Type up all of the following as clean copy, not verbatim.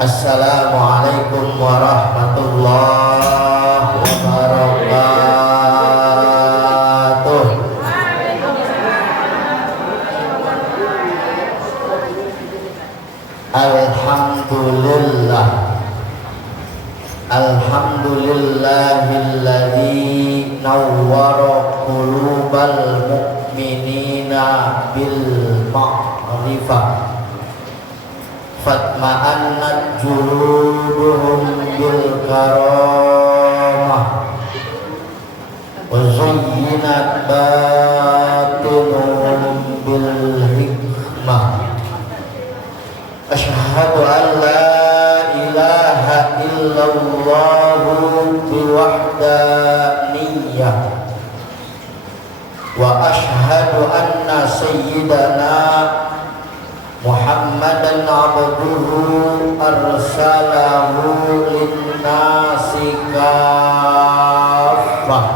Assalamualaikum warahmatullahi wabarakatuh. Alhamdulillah, alhamdulillahilladzi nawwara qulubal mu'minina bil ma'rifah fatma'annat juluduhum bil karamah wa zuyyinat batinuhum bil hikmah. Asyhadu an la ilaha illallah biwahdaniyah wa asyhadu anna sayyidana Muhammadan abduhu arsalahu linnasi kaffah.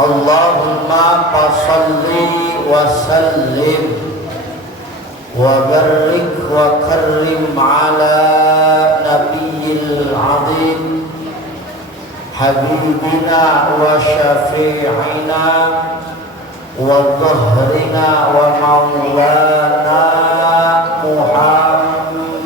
Allahumma fassalli wa sallim wa barik wa karrim ala nabiyil azim habibina wa syafi'ina wa dhahrina wa maulana Muhammadin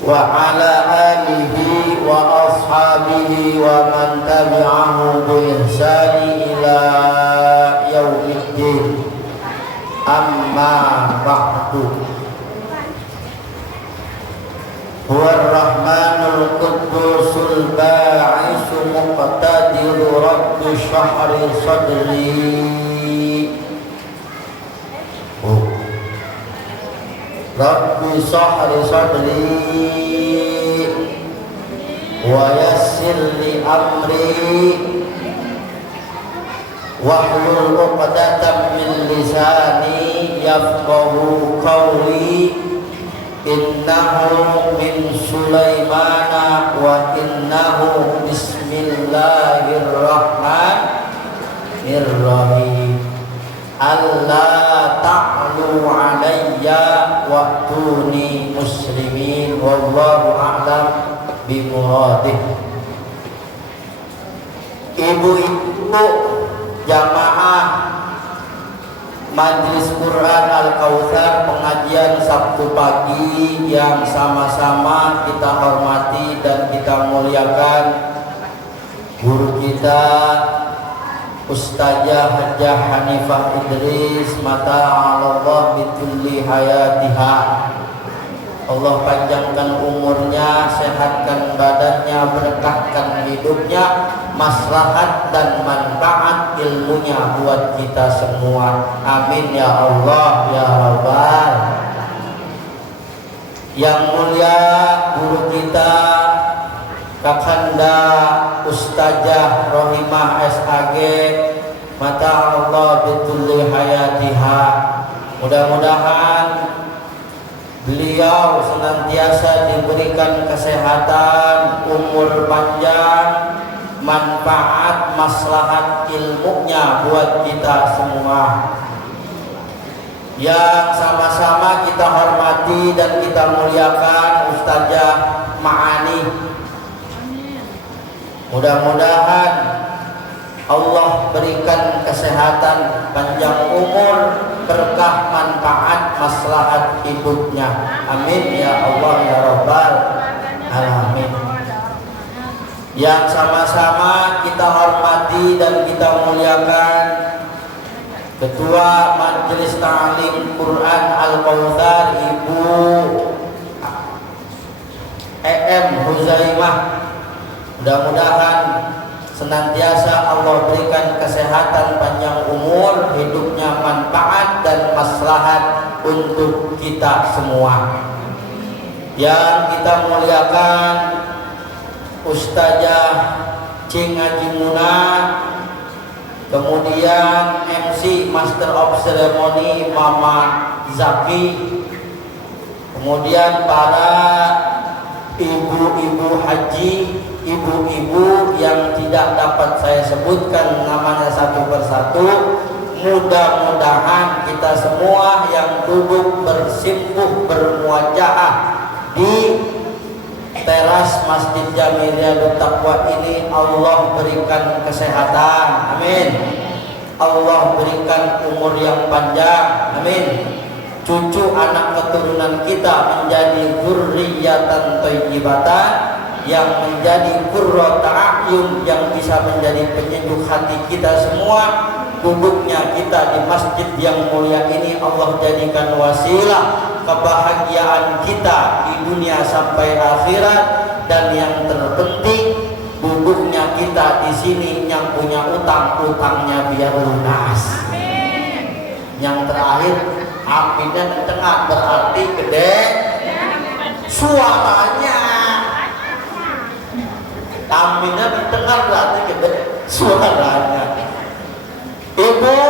wa ala alihi wa ashabihi wa man tabi'ahu bi ihsani ila yaumiddin. Amma ba'du. Huwa rahmanul qudusul ba'isu muqtadiru rabbi syahri sadri rabbi syahri sadri wa yassir li amri wahlul 'uqdatam min lisani yafqahu qawli. Innahu min Sulaimana wa innahu bismillahirrahmanirrahim. Alla ta'lu alayya wa'tuni muslimin wallahu a'lam bimuradih. Ibu-ibu jamaah Majelis Quran Al-Kautsar pengajian Sabtu pagi yang sama-sama kita hormati dan kita muliakan guru kita Ustazah Hajjah Hanifah Idris mata'alallah bitulli hayatiha. Allah panjangkan umurnya, sehatkan badannya, berkahkan hidupnya, maslahat dan manfaat ilmunya buat kita semua. Amin ya Allah ya Rabbal. Yang mulia guru kita Kakanda Ustazah Rohimah SAG mata'alallah bitulli hayatiha. Mudah-mudahan beliau senantiasa diberikan kesehatan, umur panjang, manfaat, maslahat ilmunya buat kita semua. Yang sama-sama kita hormati dan kita muliakan Ustazah Ma'ani. Mudah-mudahan Allah berikan kesehatan, panjang umur, berkah, manfaat, maslahat hidupnya. Amin ya Allah ya Rabbal alamin. Yang sama-sama kita hormati dan kita muliakan Ketua Majelis Ta'lim Quran Al-Kautsar Ibu EM Huzaimah. Mudah-mudahan senantiasa Allah berikan kesehatan, panjang umur, hidupnya manfaat dan maslahat untuk kita semua. Yang kita muliakan Ustazah Cing Haji Muna, kemudian MC Master of Ceremony Mama Zaki, kemudian para ibu-ibu haji, ibu-ibu yang tidak dapat saya sebutkan namanya satu persatu. mudah-mudahan kita semua yang duduk bersimpuh bermuajaah di teras Masjid Jami Riyadut Taqwa ini Allah berikan kesehatan, amin. Allah berikan umur yang panjang, amin. Cucu anak keturunan kita menjadi dzurriyyatan thayyibatan, yang menjadi qurrata a'yun, yang bisa menjadi penyejuk hati kita semua. Duduknya kita di masjid yang mulia ini Allah jadikan wasilah kebahagiaan kita di dunia sampai akhirat. Dan yang terpenting, duduknya kita di sini yang punya utang, utangnya biar lunas. Yang terakhir, aminnya kenceng, berarti gede suaranya. Aminnya kenceng berarti gede suaranya. Ibu,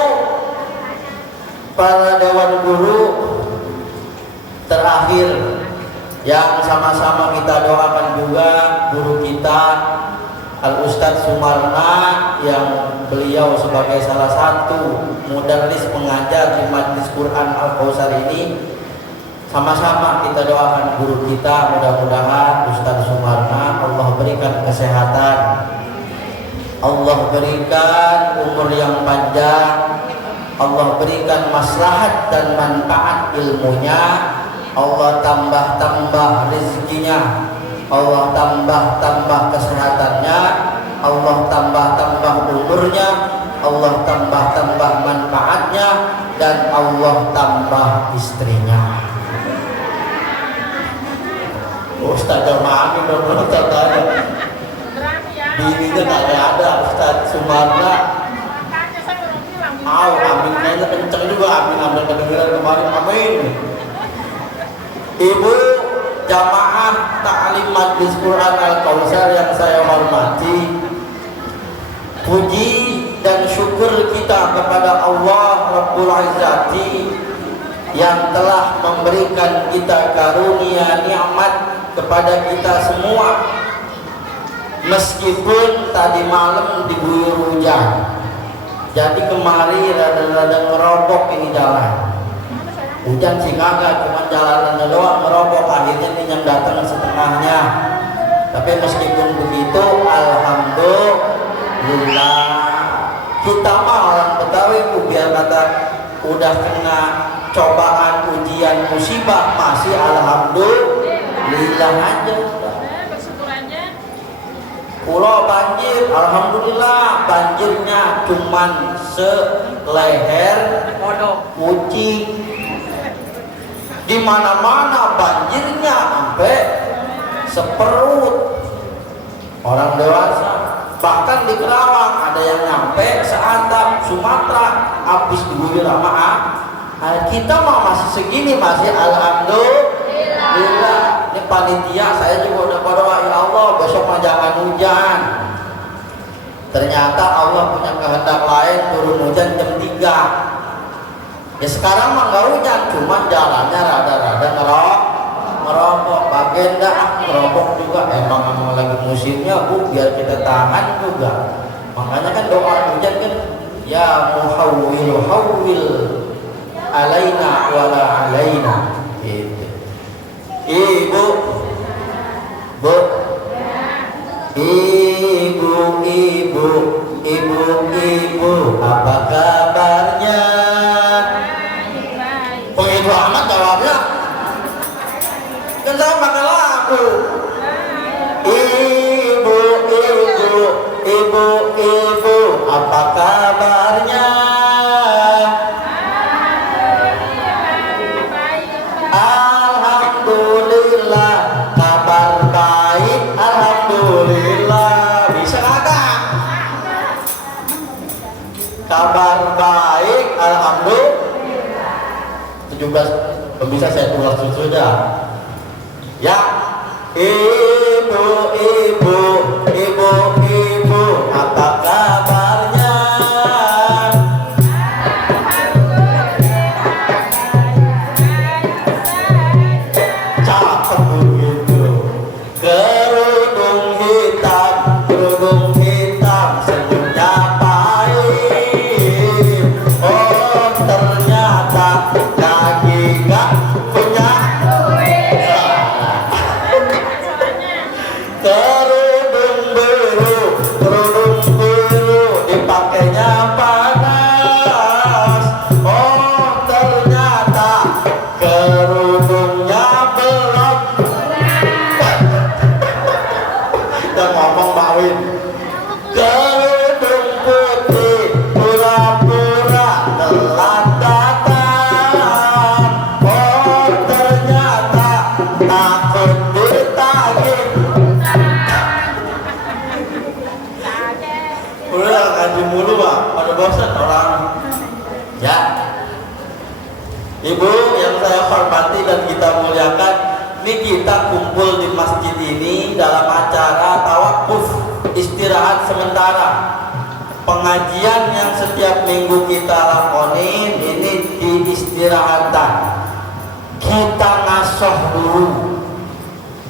para dewan guru, terakhir yang sama-sama kita doakan juga guru kita Al Ustadz Sumarna, yang beliau sebagai salah satu mudarris pengajar di Majlis Quran Al Kausar ini. Sama-sama kita doakan guru kita, mudah-mudahan Ustadz Sumarna Allah berikan kesehatan, Allah berikan umur yang panjang, Allah berikan maslahat dan manfaat ilmunya, Allah tambah-tambah rezekinya, Allah tambah-tambah kesehatannya, Allah tambah-tambah umurnya, Allah tambah-tambah manfaatnya, dan Allah tambah istrinya. Ustaz Mami dong, bininya kagak ada. Ustaz Sumarna aminnya kenceng juga, amin ambil kedengeran kemarin, amin. Ibu jamaah ta'lim Majlis Quran Al Kausar yang saya hormati, puji dan syukur kita kepada Allah Rabbul Izzati yang telah memberikan kita karunia nikmat kepada kita semua. Meskipun tadi malam diguyur hujan, jadi kemari rada-rada ngerobok ini jalan. Hujan sih kagak, cuma jalanannya doang ngerobok, akhirnya ini yang datang setengahnya. Tapi meskipun begitu, alhamdulillah, kita mah orang Betawi biar kata udah kena cobaan, ujian, musibah, masih alhamdulillah aja. Pulau banjir, alhamdulillah banjirnya cuman seleher kucing. Di mana-mana banjirnya sampai seperut orang dewasa. Bahkan di Kerawang ada yang nyampe seatap Sumatera, habis diguyur sama kita mah masih segini, masih alhamdulillah. Ini panitia saya juga udah berdoa, ya Allah besok mah jangan hujan. Ternyata Allah punya kehendak lain, turun hujan jam 3. Ya sekarang mah nggak hujan, cuma jalannya rada-rada ngerokok. Bagenda ngerokok juga, emang lagi musimnya Bu, biar kita tahan juga. Makanya kan doa hujan kan, ya muhawwil hawwil alaina wala alaina gitu. Ibu, Bu, ibu, apa kabarnya? Begitu amat jawabnya. Kan saya pakai lagu. Ibu, apa kabarnya? Alhamdulillah, kabar baik, alhamdulillah. Bisa kagak? Kabar baik, alhamdulillah. 17 bisa saya tulis sudah. Ya, ibu, apa kabarnya? Cakep begitu. Kerudung hitam, senyumnya pahit. Oh Ibu yang saya hormati dan kita muliakan, ini kita kumpul di masjid ini dalam acara tawakuf, istirahat sementara. Pengajian yang setiap minggu kita lakonin ini di istirahatan. Kita ngasoh dulu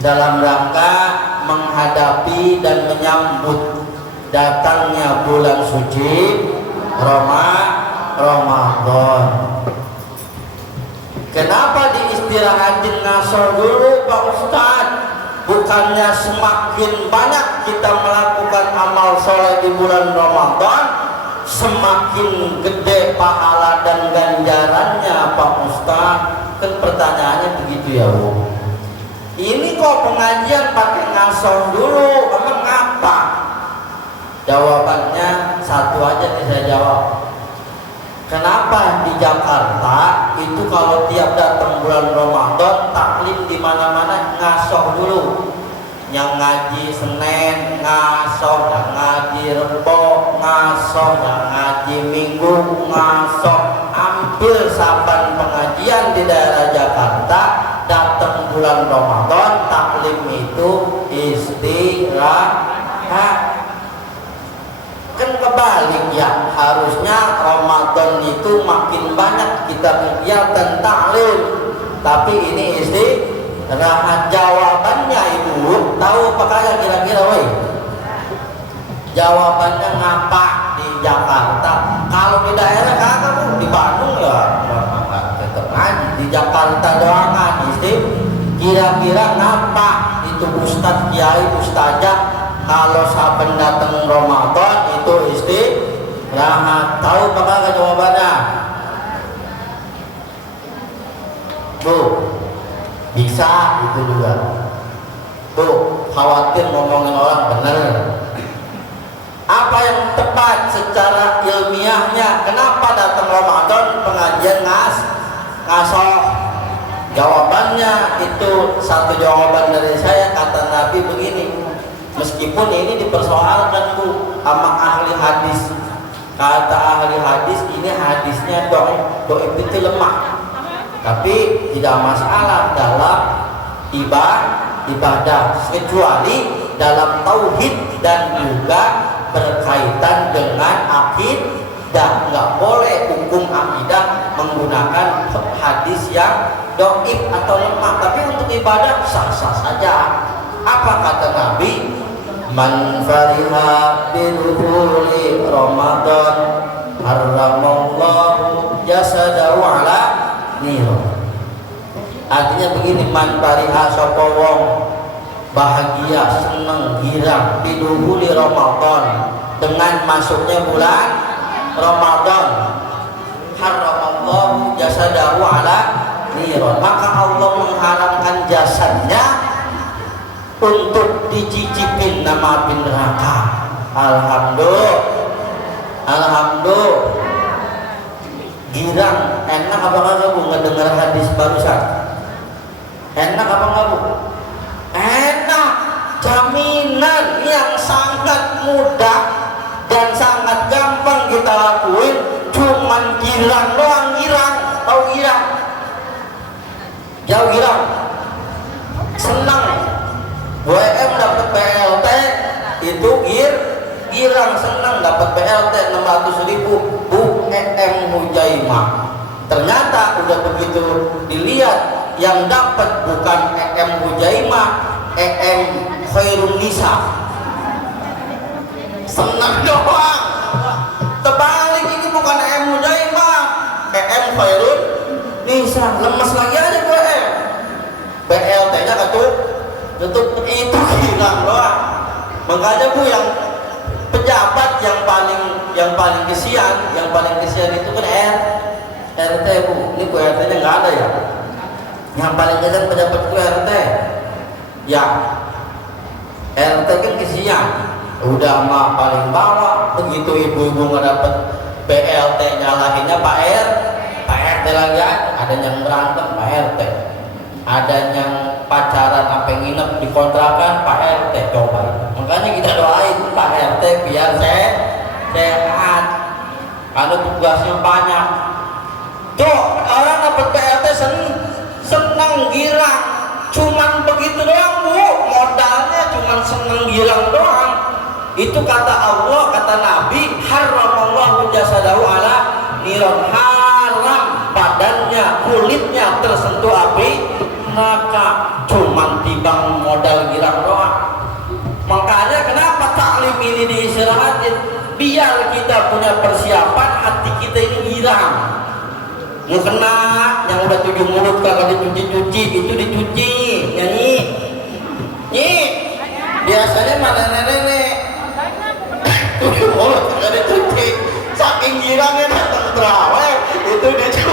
dalam rangka menghadapi dan menyambut datangnya bulan suci Ramadan. Kenapa diistirahatin ngasoh dulu Pak Ustadz? Bukannya semakin banyak kita melakukan amal soleh di bulan Ramadan, semakin gede pahala dan ganjarannya Pak Ustadz? Kan pertanyaannya begitu ya Bu. Ini kok pengajian pakai ngasoh dulu, emang ngapa? Jawabannya satu aja nih saya jawab. Kenapa di Jakarta itu kalau tiap datang bulan Ramadan taklim di mana-mana ngasoh dulu. Yang ngaji Senin ngasoh, yang ngaji Rebo ngasoh, yang ngaji Minggu ngasoh. Hampir saban pengajian di daerah Jakarta datang bulan Ramadan taklim itu istirahat. Kan kebalik ya, harusnya Ramadan itu makin banyak kita kegiatan taklim, tapi ini istirahat. Jawabannya Ibu tahu apa kaya kira-kira woi? Jawabannya ngapa di Jakarta? Kalau di daerah kagak Bu, di Bandung ya tetap ngaji, di Jakarta doang ngaji sih. Kira-kira ngapa itu Ustadz Kiai Ustazah kalau saben datang Ramadan itu istirahat? Tahu apa jawabannya? Bu, bisa itu juga. Bu, khawatir ngomongin orang bener. Apa yang tepat secara ilmiahnya? Kenapa datang Ramadan pengajian ngasoh? Jawabannya itu satu jawaban dari saya, kata Nabi begini. Meskipun ini dipersoalkan Bu sama ahli hadis, kata ahli hadis ini hadisnya doib itu lemah, tapi tidak masalah dalam ibadah kecuali dalam tauhid dan juga berkaitan dengan akidah. Nggak boleh hukum akidah menggunakan hadis yang doib atau lemah, tapi untuk ibadah sah-sah saja. Apa kata Nabi? Man fariha bidukhuli Ramadan harramallahu jasadahu ala niro. Artinya begini, man fariha sapa wong bahagia, seneng, girang bidukhuli Ramadan, dengan masuknya bulan Ramadan, harramallahu jasadahu ala niro, maka Allah mengharamkan jasadnya untuk dicicipin nama api neraka. Alhamdulillah. Girang, enak apa enggak Bu ngedengar hadis barusan? Enak apa enggak Bu? Enak. Jaminan yang sangat mudah dan sangat gampang kita lakuin, cuman girang doang. Tahu girang? Jauh girang. Senang. WM dapat BLT itu girang, senang dapat BLT 600.000 Bu Hujaimah. Ternyata udah begitu dilihat yang dapat bukan Hujaimah, Khairun Nisa. Senang doang. Terbalik, ini bukan Hujaimah, Khairun Nisa. Lemes lagi aja gue BLT-nya tutup itu hilang doang. Makanya Bu, yang pejabat yang paling kesian itu kan RT Bu. Ini Bu RT-nya nggak ada ya. Yang paling kesian pejabat Bu RT. Ya RT kan kesian. Udah mah paling bawah, begitu ibu-ibu nggak dapet BLT nyalahinnya Pak RT lagi. Ada yang berantem Pak RT, ada yang pacaran sampai nginep di kontrakan Pak RT. Coba, makanya kita doain Pak RT biar sehat, kalau tugasnya banyak. Tuh orang dapat Itu kata Allah, kata Nabi, haramallahu jasadahu ala niron, haram badannya, kulitnya tersentuh api neraka, cuman tibang modal girang doang. Makanya kenapa taklim ini diistirahatin, biar kita punya persiapan, hati kita ini girang. Mau kena yang udah 7 mulut kagak dicuci-cuci, itu dicuci, nyanyi biasanya mana nenek 7 mulut kagak dicuci, saking girangnya datang terawih itu dicuci.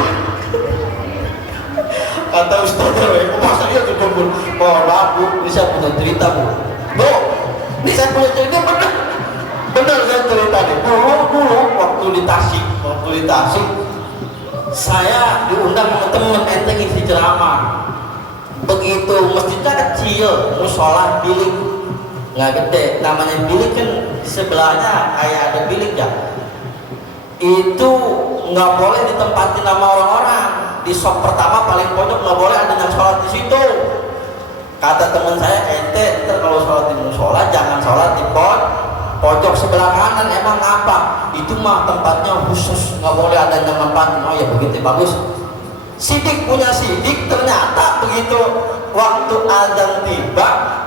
Kata Ustaz Rewe, masa dia 7 mulut? Oh Bu, ini saya punya cerita Bu, ini saya punya cerita bener saya cerita nih. Dulu waktu di Tasik saya diundang sama temen ente ngisi ceramah. Begitu masjidnya kecil, musola bilik nggak gede, namanya bilik kan di sebelahnya kayak ada bilik ya. Itu nggak boleh ditempatin sama orang-orang. Di sop pertama paling pojok nggak boleh ada yang sholat di situ. Kata teman saya, ente ntar kalau sholat di musola jangan sholat di pojok sebelah kanan. Emang apa? Itu mah tempatnya khusus, nggak boleh ada yang nempatin. Oh ya begitu, bagus. Sidik punya sidik, ternyata begitu waktu azan tiba,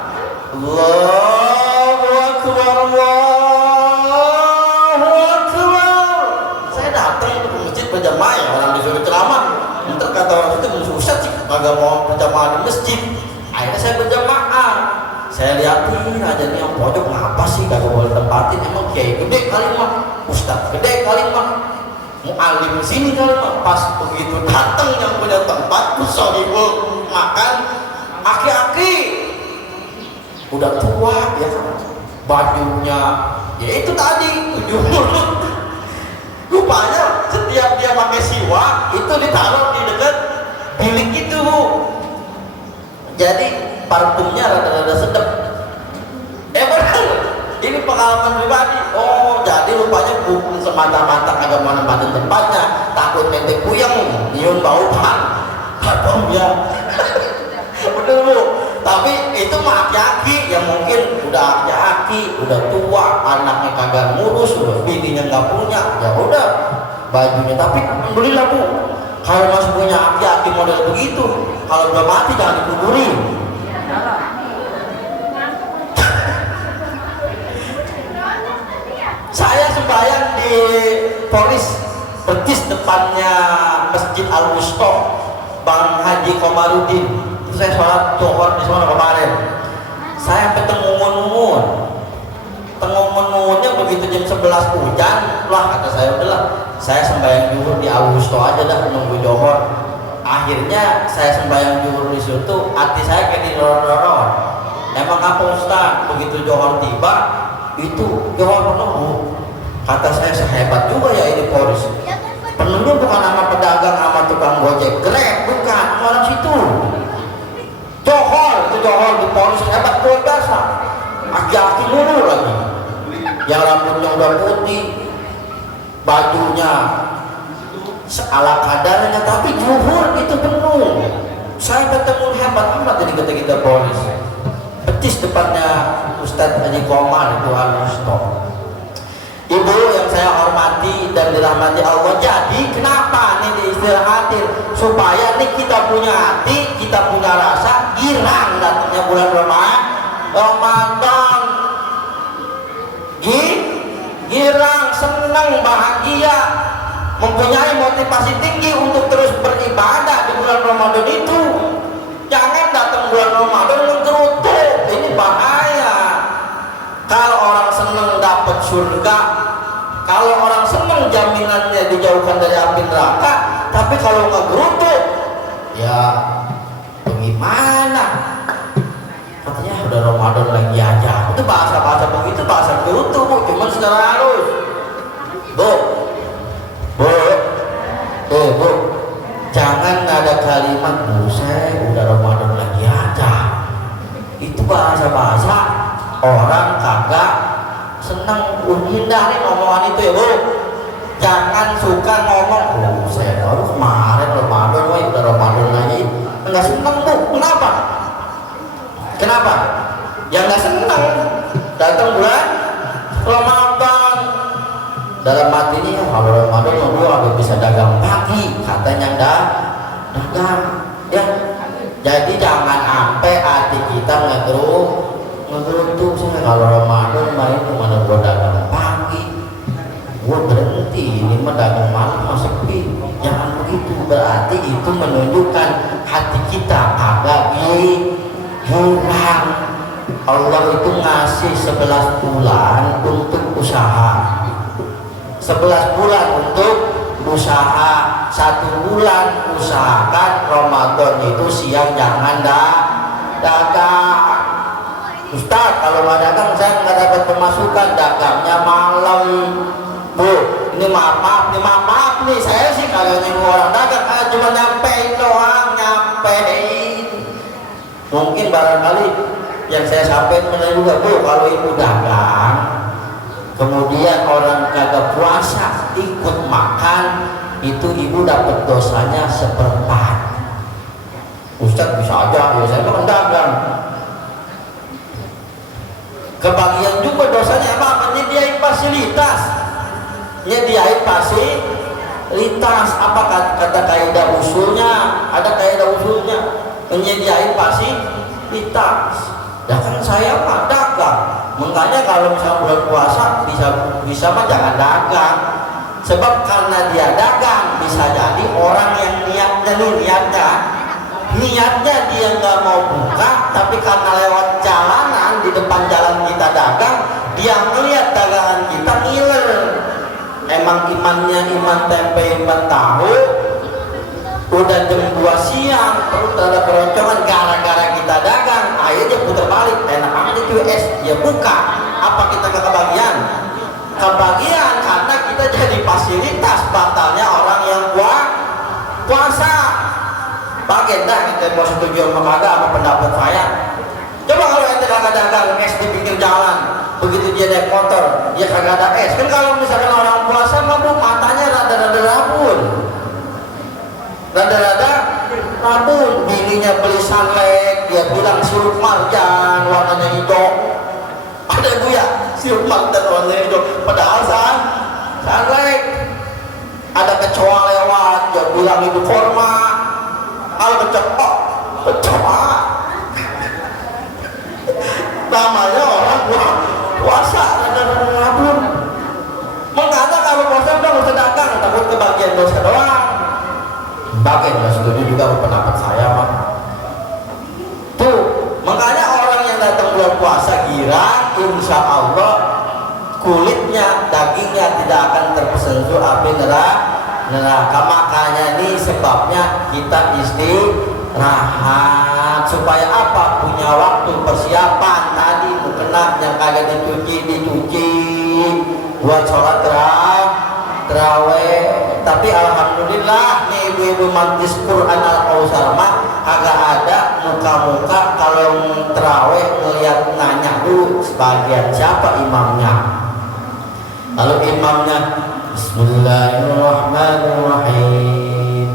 Allahu Akbar, Allahu Akbar. Saya datang ke masjid berjamaah, ya orang disuruh ceramah. Ntar kata orang itu susah sih, kagak mau berjamaah di masjid. Akhirnya saya berjamaah. Saya liatin aja nih yang pojok, ngapa sih kagak boleh tempatin? Emang kiai gede kali mah, ustadz gede kali mah, mu'alim sini kali mah. Pas begitu datang yang punya tempat, kusodibul makan, aki-aki udah tua ya, bajunya ya itu tadi 7 mulut. Rupanya setiap dia pakai siwak itu ditaruh di dekat bilik itu, jadi parfumnya rada-rada sedap. Bener, ini pengalaman pribadi. Oh jadi rupanya bukan semata-mata kagak mau nempatin tempatnya, takut ente kuyang nyium bau parfumnya. Bener Bu, tapi itu mah aki-aki yang mungkin udah aki-aki, udah tua, anaknya kagak ngurus, udah bininya nggak punya, ya udah bajunya. Tapi alhamdulillah Bu, kalau masih punya aki-aki model begitu, kalau udah mati jangan dikuburin. Saya sembahyang di Polis Betis depannya Masjid Al-Wusta, Bang Haji Komarudin. Saya sholat zuhur di sana kemarin. Saya sampai tengun-tengunnya begitu jam 11 hujan, lah kata saya udahlah, saya sembahyang zuhur di Al-Wusta aja dah menunggu zuhur. Akhirnya saya sembahyang zuhur di situ, hati saya kayak didorong-dorong. Emang apa Ustaz? Begitu zuhur tiba, itu zuhur penuh. Kata saya sehebat juga ya ini Polis. Penuhnya bukan sama pedagang, sama tukang gojek, Grab, bukan, orang situ. Johor di Polis hebat luar biasa. Aki-aki mulu lagi. Yang rambutnya udah putih, bajunya ala kadarnya, tapi zuhur itu penuh. Saya ketemu hebat amat jadi kita Polis. Betis depannya Ustadz Haji Komar itu Al-Wusta. Ibu yang saya hormati dan dirahmati Allah, jadi kenapa nih diistirahatin? Supaya nih kita punya hati, kita punya rasa girang datangnya bulan Ramadan. Girang, senang, bahagia, mempunyai motivasi tinggi untuk terus beribadah di bulan Ramadan itu. Jangan datang bulan Ramadan menggerutu, ini bahaya. Kalau orang senang dapat surga, kalau orang senang jaminannya dijauhkan dari api neraka, tapi kalau nggak gerutu, ya bagaimana? Katanya udah Ramadan lagi aja. Itu bahasa begitu, bahasa gerutu Bu, cuman secara halus. Bu, jangan ada kalimat buset udah Ramadan lagi aja. Itu bahasa orang kagak seneng. Hindari omongan itu ya Bu. Jangan suka ngomong buset kemarin Ramadan, wah udah Ramadan lagi. Enggak seneng Bu. Kenapa? Yang nggak seneng datang bulan katanya dagang ya. Jadi jangan sampai hati kita ngegeruntuk saya kalau Ramadan main kemana gua dagang pagi, gua berhenti ini mah dagang malam mah sepi. Jangan begitu, berarti itu menunjukkan hati kita agak hilang. Allah itu ngasih 11 bulan untuk usaha, 11 bulan untuk usaha, 1 bulan usahakan Ramadan itu siang jangan dagang. Ustaz, kalau nggak dagang saya nggak dapat pemasukan, dagangnya malam. Bu, ini maaf nih, saya sih kalau nyinggung orang dagang, cuma nyampein doang, nyampein. Mungkin barangkali yang saya sampaikan benar juga, Bu, kalau ibu dagang, kemudian orang kagak puasa ikut makan, itu ibu dapat dosanya 1/4. Ustaz bisa aja, ya saya kan dagang. Kebagian juga dosanya apa? Menyediain fasilitas. Nyediain fasilitas. Apa kata kaidah usulnya? Ada kaidah usulnya. Menyediain fasilitas. Ya kan saya mah dagang. Makanya kalau misalnya bulan puasa bisa mah jangan dagang. Sebab karena dia dagang bisa jadi orang yang niatnya dia nggak mau buka, tapi karena lewat jalanan di depan jalan kita dagang, dia ngeliat dagangan kita ngiler. Emang imannya iman tempe iman tahu, udah jam 2 siang perut ada keroncongan gara-gara kita dagang, akhirnya putar balik, enak aja tuh ya buka. Apa kita nggak kebagian karena kita jadi fasilitas batalnya orang yang puasa. Bagian dah kita mau setuju sama kagak sama pendapat saya. Coba kalau ente kagak dagang es di pinggir jalan, begitu dia naik motor dia kagak ada es, kan kalau misalkan orang puasa mah matanya rada-rada rabun, bininya beli sunlight, dia bilang sirup marjan warnanya hijau. Ada bu ya sirup marjan warnanya hijau, padahal sunlight. Ada kecoa lewat, dia bilang itu forma. Kalau kecoa namanya orang puasa dan rabun. Mengata kalau puasa udah nggak usah dagang, takut kebagian dosa doang. Bagian nggak setuju juga pendapat saya mah. Tuh, makanya orang yang datang bulan puasa kira insya Allah kulitnya, dagingnya tidak akan tersentuh api neraka. Makanya ini sebabnya kita istirahat supaya apa? Punya waktu persiapan tadi mukena yang kagak dicuci buat sholat terawih. Tapi alhamdulillah nih ibu-ibu majlis Quran Al-Kausar mah kagak ada muka-muka kalau terawih ngeliat nanya dulu sebagian siapa imamnya. Kalau imamnya Bismillahirrahmanirrahim,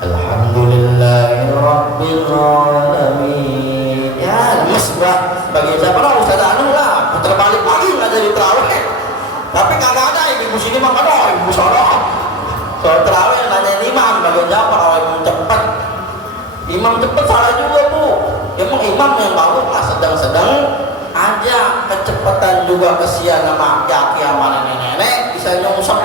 Alhamdulillahirabbil alamin. Ya, mesbah bagi siapa lah Ustaz Anu lah, putar balik lagi nggak jadi terawih. Tapi kagak ada ibu sini mah kan, ibu sono. Soal terawih nanya imam bagi siapa kalau imam cepet salah juga bu. Emang imam yang bagus lah sedang-sedang aja, kecepatan juga kesian sama aki-aki sama nenek-nenek bisa nyungsep.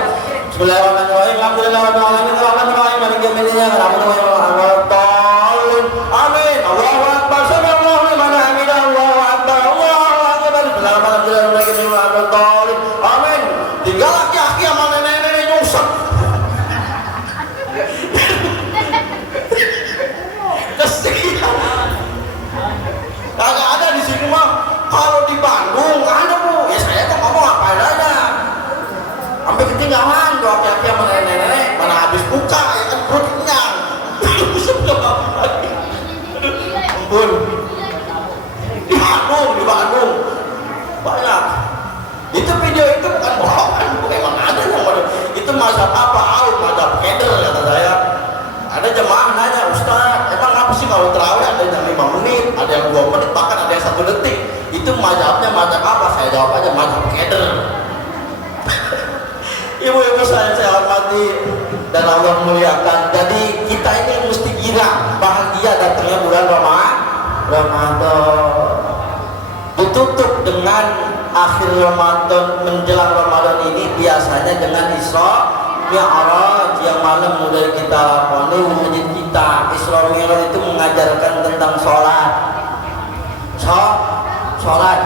Bismillahirrahmanirrahim, alhamdulillahirrahmanirrahim, alhamdulillahirrahmanirrahim, maliki yaumiddin, alhamdulillahirrahmanirrahim, amin. Allahu akbar, sallallahu liman hamidah, Allahu akbar, Allahu akbar, alhamdulillahirrahmanirrahim, amin. Tinggal aki-aki sama nenek-nenek nyungsep. Kesian. Kagak ada di sini mah. Kalau di Bandung ada bu, ya saya tuh ngomong apa adanya. Sampai ketinggalan tuh aki-aki sama nenek-nenek, mana habis buka ya kan perut kenyang. Ampun. Di Bandung banyak. Itu video itu bukan bohongan, emang ada yang itu mazhab apa? Mazhab keder kata saya. Ada jemaah nanya, Ustaz, emang apa sih kalau terawih ada yang 5 menit, ada yang 2 menit, bahkan ada yang 1 detik. Itu mazhabnya mazhab apa? Saya jawab aja mazhab keder. Ibu-ibu saya hormati dan Allah muliakan. Jadi kita ini mesti girang, bahagia datangnya bulan Ramadan. Ditutup dengan akhir Ramadan, menjelang Ramadan ini biasanya dengan Isra Mi'raj yang malam mulai kita lakoni di masjid kita. Isra Mi'raj itu mengajarkan tentang sholat. Sholat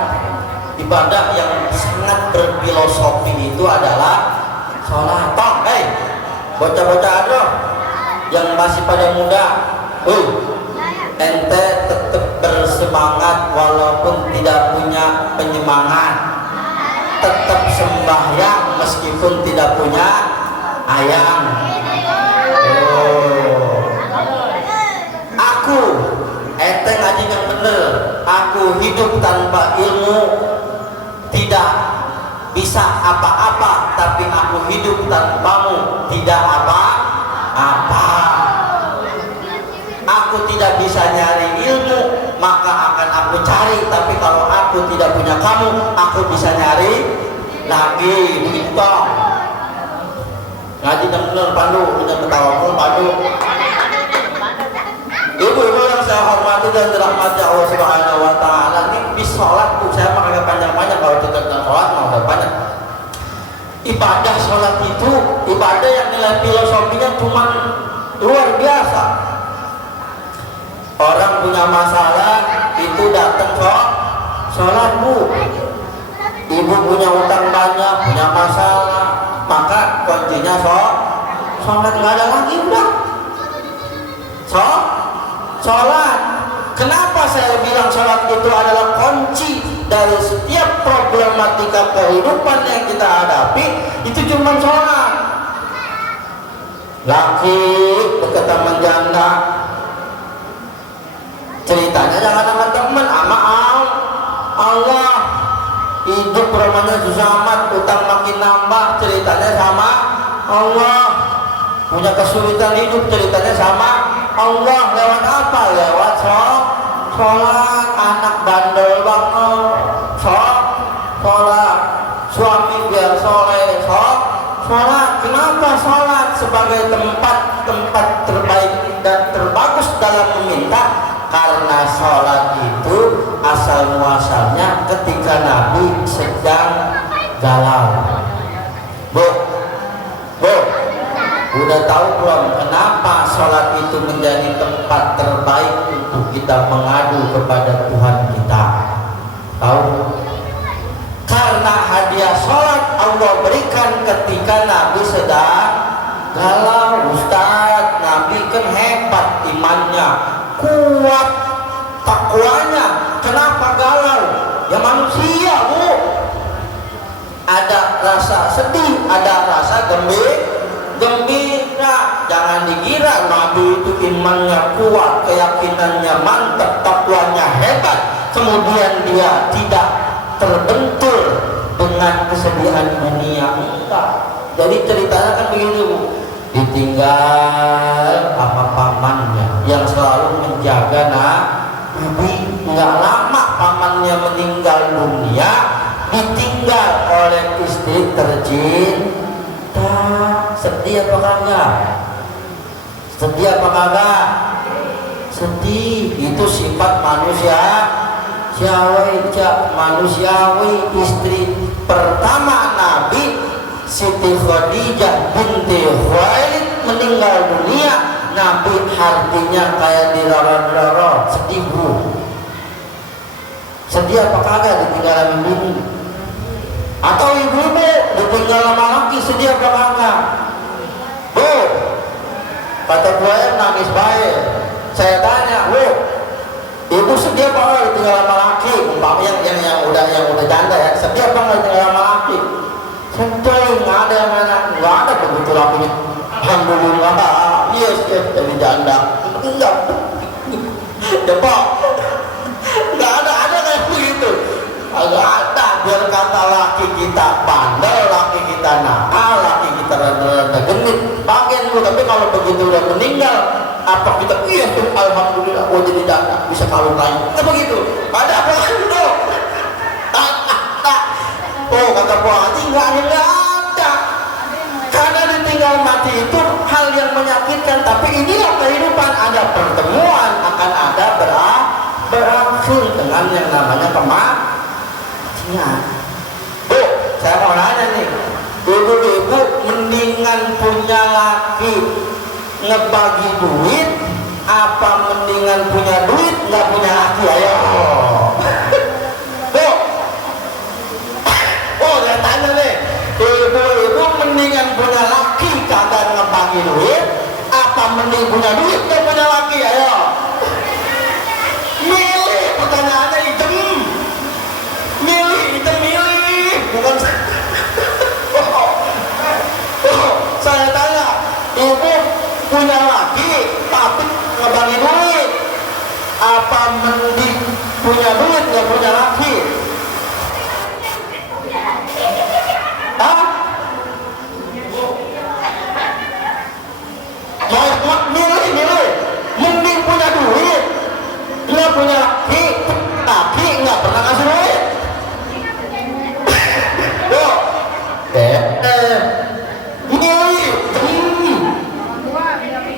ibadah yang sangat berfilosofi itu adalah sholat. Toh, bocah-bocah aduh yang masih pada muda, ente tetap bersemangat walaupun tidak punya penyemangat, tetap sembahyang meskipun tidak punya ayam. Aku ente ngaji yang bener, aku hidup tanpa ilmu tidak bisa apa-apa, tapi aku hidup tanpamu tidak apa-apa. Aku tidak bisa nyari ilmu, maka akan aku cari, tapi kalau aku tidak punya kamu, aku bisa nyari lagi. Begitu ngaji yang bener Pandu, punya ketawa Pandu. Ibu-ibu yang saya hormati dan dirahmati Allah Subhanahu wa taala, ini di sholat saya mah agak panjang-panjang, kalau kita tentang sholat mau udah banyak. Ibadah sholat itu ibadah yang nilai filosofinya cuma luar biasa. Orang punya masalah itu datang sholat bu. Ibu punya utang banyak, punya masalah, maka kuncinya sholat, nggak ada lagi udah. Sholat. Kenapa saya bilang sholat itu adalah kunci dari setiap problematika kehidupan yang kita hadapi? Itu cuma sholat. Laki berkata menjanda, ceritanya jangan sama teman, sama Allah. Hidup rumahnya susah amat, utang makin nambah, ceritanya sama Allah. Punya kesulitan hidup, ceritanya sama Allah. Lewat apa? Lewat sholat. Anak bandel banget, sholat. Suami biar soleh, sholat. Kenapa sholat? Sebagai tempat terbaik dan terbagus dalam meminta. Karena sholat itu asal muasalnya ketika Nabi sedang galau. Bu, udah tahu belum kenapa sholat itu menjadi tempat terbaik untuk kita mengadu kepada Tuhan kita? Tahu? Karena hadiah sholat Allah berikan ketika Nabi sedang galau. Ustaz, Nabi kan hebat imannya, kuat takwanya, kenapa galau? Ya manusia bu, ada rasa sedih, ada rasa gembira. Jangan dikira Nabi itu imannya kuat, keyakinannya mantap, takwanya hebat, kemudian dia tidak terbentur dengan kesedihan dunia. Enggak. Jadi ceritanya kan begini bu, ditinggal sama pamannya yang selalu menjaga Nabi. Nggak lama pamannya meninggal dunia, ditinggal oleh istri tercinta. Sedih apa kagak? Sedih apa kagak? Sedih. Itu sifat manusiawi. Istri pertama Nabi, Siti Khadijah binti Khuwailid, meninggal dunia. Nabi hatinya kayak dirorot-rorot, sedih bu. Sedih apa kagak ditinggal sama bini? Atau ibu-ibu ditinggal sama laki, sedih apa kagak? Bu, kata buaya nangis baik. Saya tanya, bu, ibu sedih apa kagak ditinggal sama laki? Umpamanya yang udah janda ya, sedih apa kagak ditinggal sama laki? Sentuh, nggak ada yang mana, nggak ada begitu lakinya. Alhamdulillah, yes, jadi janda. Enggak, coba, nggak ada kayak begitu. Agak ada. Biar kata laki kita bandel, laki kita nakal, laki kita rada-rada genit, bagian lu. Tapi kalau begitu udah meninggal, apa kita? Iya, alhamdulillah, oh jadi janda, bisa kawin lagi. Nggak begitu. Ada apa lagi tuh? Oh kata Pak Haji nggak ada. Karena ditinggal mati itu hal menyakitkan, tapi inilah kehidupan. Ada pertemuan, akan ada berakhir dengan yang namanya kematian. Bu, saya mau nanya nih, ibu-ibu mendingan punya laki ngebagi duit apa mendingan punya duit nggak punya laki? Ayo. Bu, oh saya tanya nih, ibu-ibu mendingan punya laki kagak ngebagi duit apa mending punya duit nggak punya laki? Ayo. Milih, pertanyaannya hitam. Milih, bukan saya tanya, ibu punya laki tapi ngebagi duit apa mending punya duit nggak punya laki? Hah? Mau milih mending punya duit nggak punya laki nggak pernah kasih duit. Yo, milih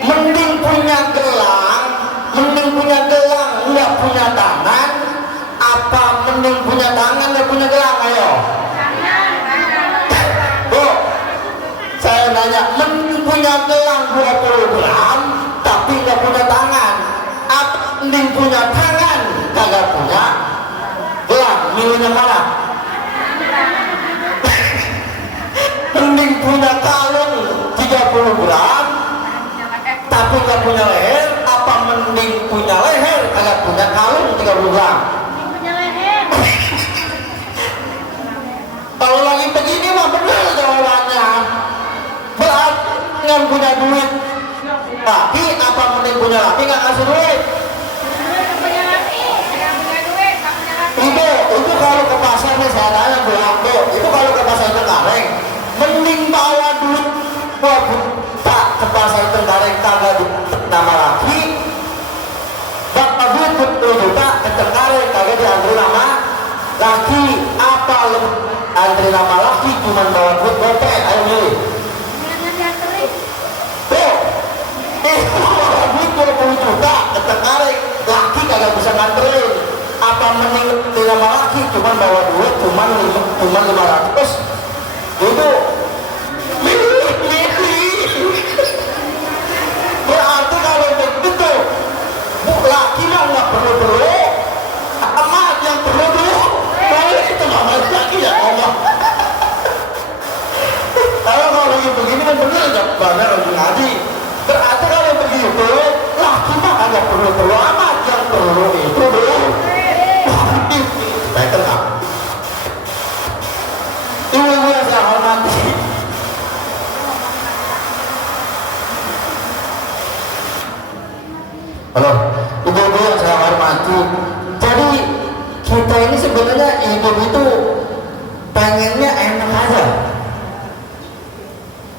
mending punya gelang nggak punya tangan apa mending punya tangan nggak punya gelang? Ayo. Bu, saya nanya, mending punya gelang 20 gram tapi nggak punya tangan apa mending punya tangan kagak punya gelang? Milihnya mana? Mending punya kalung 30 gram tapi nggak punya leher apa mending punya leher kagak punya kalung 30 gram? Punya leher. Kalau lagi begini mah bener jawabannya. Berarti nggak punya duit laki apa mending punya laki nggak kasih duit? Punya laki, nggak punya duit, nggak punya laki. Itu kalau ke pasar nih saya tanya Bu, itu kalau ke pasar Cengkareng mending bawa duit 2 juta ke pasar Cengkareng kagak nama laki, bawa duit 10 juta ke Cengkareng kagak diantri nama laki, apa lu antri nama laki cuman bawa duit gopek? Ayo milih. Jangan dianterin. Tuh, itu bawa duit 20 juta ke Cengkareng laki kagak bisa nganterin apa mending nama laki cuman bawa duit cuman 500? Itu milih. Berarti kalau begitu laki mah nggak perlu amat yang perlu itu namanya laki ya ngomong. Kalau lagi begini kan bener jawabannya lagi ngaji. Berarti kalau begitu laki mah nggak perlu amat, yang perlu itu dulu baik tenang. Ibu yang saya hormati, halo, ibu-ibu yang saya hormati, jadi kita ini sebenarnya hidup itu pengennya enak aja,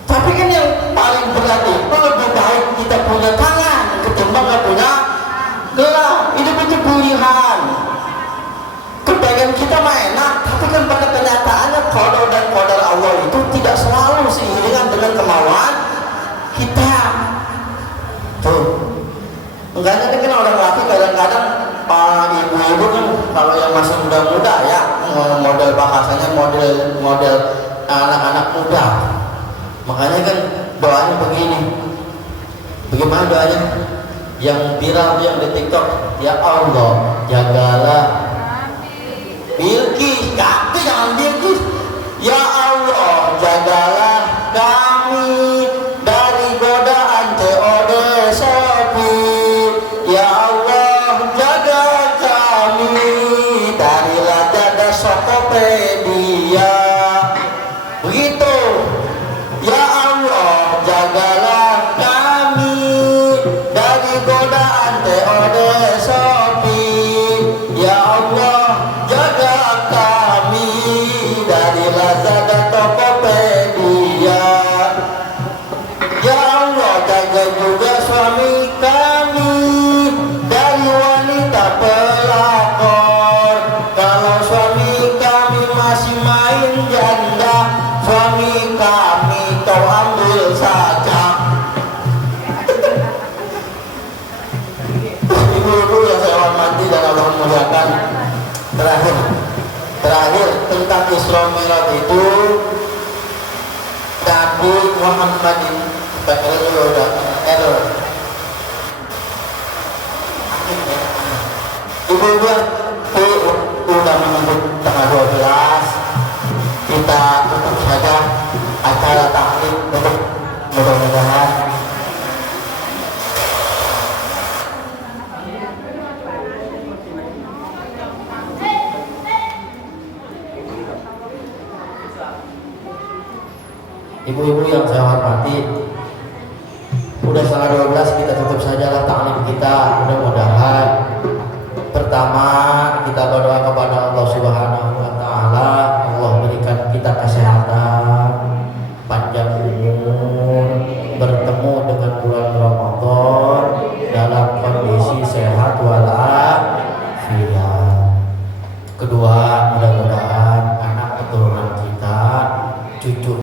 tapi kan yang paling berat itu lebih baik kita punya tangan ketimbang nggak punya gelang. Hidup itu pilihan. Kepengen kita mah enak, tapi kan pada kenyataannya qadar dan qadar Allah itu tidak selalu seiringan dengan kemauan kita. Tuh, enggaknya kan orang laki kadang-kadang ibu-ibu kan kalau yang masih muda-muda ya, model bahasanya model anak-anak muda. Makanya kan doanya begini. Bagaimana doanya? Yang viral yang di TikTok, ya Allah jagalah Bilqis, kaki jangan Bilqis. Ya Allah jagalah kami dari godaan COD Shopee. Ya Allah jaga kami dari Lazada Tokopedia. Begitu. Ya Allah jagalah kami dari godaan COD Shopee. Ya Allah jaga kami dari Lazada Muhammadin udah error. Ibu-ibu udah menunggu tengah 12. Kita tutup saja acara taklim untuk mudah-mudahan ibu-ibu yang saya hormati, udah setengah 12 kita tutup sajalah taklim kita. Mudah-mudahan pertama kita berdoa kepada Allah Subhanahu wa taala, Allah berikan kita kesehatan, panjang umur, bertemu dengan bulan Ramadan dalam kondisi sehat walafiat. Kedua, mudah-mudahan